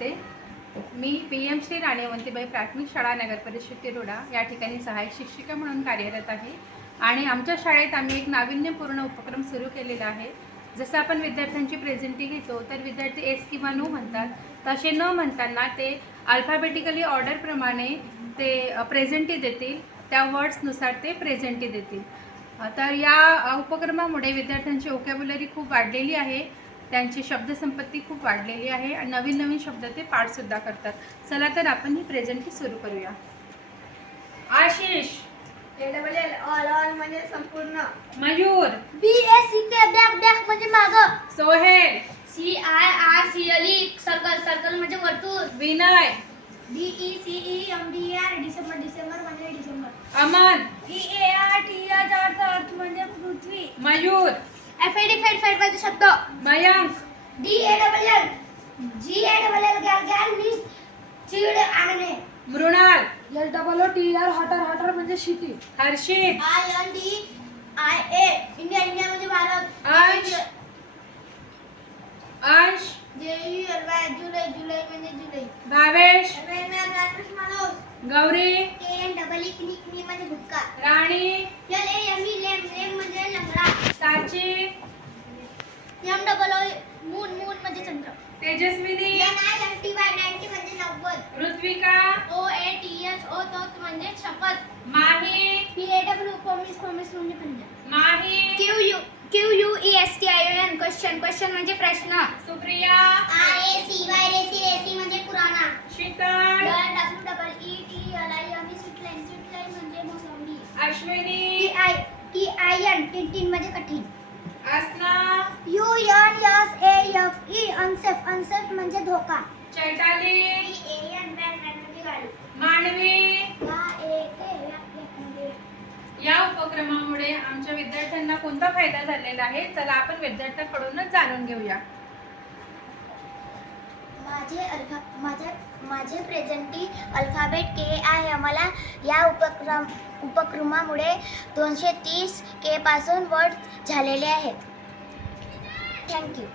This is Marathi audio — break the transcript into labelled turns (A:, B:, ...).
A: नमस्ते. मी पी एम श्री राणेवंतीबाई प्राथमिक शाळा नगर परिषद तिरोडा या ठिकाणी सहाय्यक शिक्षिका म्हणून कार्यरत आहे. आणि आमच्या शाळेत आम्ही एक नाविन्यपूर्ण उपक्रम सुरू केलेला आहे. जसं आपण विद्यार्थ्यांची प्रेझेंटी घेतो तर विद्यार्थी एस किंवा नो म्हणतात. तसे न म्हणताना ते अल्फाबेटिकली ऑर्डरप्रमाणे ते प्रेझेंटी देतील. त्या वर्ड्सनुसार ते प्रेझेंटी देतील. तर या उपक्रमामुळे विद्यार्थ्यांची ओकॅब्युलरी खूप वाढलेली आहे. त्यांची शब्दसंपत्ती खूप वाढलेली आहे आणि नवीन नवीन शब्द ते पाठसुद्धा करतात. चला तर आपण ही प्रेझेंटी सुरू करूया. Ashish.
B: A double L all all म्हणजे संपूर्ण.
A: Mayur.
B: B S C K back back म्हणजे माग.
A: Sohel.
B: C I R C L E circle circle म्हणजे वर्तुळ
A: Vinay.
B: D E C E M D R December December म्हणजे December.
A: Aman.
B: E A R T R earth earth म्हणजे पृथ्वी.
A: Mayur.
B: F A D fed fed म्हणजे शब्द
A: Mayank
B: D A double L G A double L gall gall means चीड आणणे
A: Mrinal
B: L double O T R hotter hotter म्हणजे शेती
A: Harshit
B: I N D I A India India म्हणजे Bharat
A: Ansh. Ansh
B: J U L Y July July म्हणजे जुलै
A: भावेश
B: माणूस
A: Gauri
B: K N double E knee knee म्हणजे भुक्का
A: Rani Tejaswini.
B: N I N T Y ninety म्हणजे नव्वद
A: Ritvika.
B: O A T S O तो म्हणजे शपथ.
A: Mahi.
B: P A W promise pomace म्हणजे Punjab
A: Mahi.
B: Q U Q U E S T I N question question म्हणजे प्रश्न.
A: Supriya.
B: I A C Y R C A C म्हणजे पुराणा.
A: Sheetal
B: W double E T L I M sweet lime sweet lime म्हणजे मोसंबी. T I T I N tin म्हणजे कठीण.
A: Asna
B: U N S A F E unsafe unsafe म्हणजे धोका.
A: Chaitali.
B: A N van van म्हणजे गाडी
A: मानवी.
B: या ए के व्याक व्याक
A: या उपक्रमामुळे आमच्या विद्यार्थ्यांना कोणता फायदा झालेला आहे? चला आपण विद्यार्थ्यांकडूनच जाणून घेऊया.
B: माझे अल्फा माझे माझे प्रेझेंटी अल्फाबेट के आहे. आम्हाला या उपक्रम उपक्रमामुळे दोनशे तीस के पासून वर्ड झालेले आहेत. थँक्यू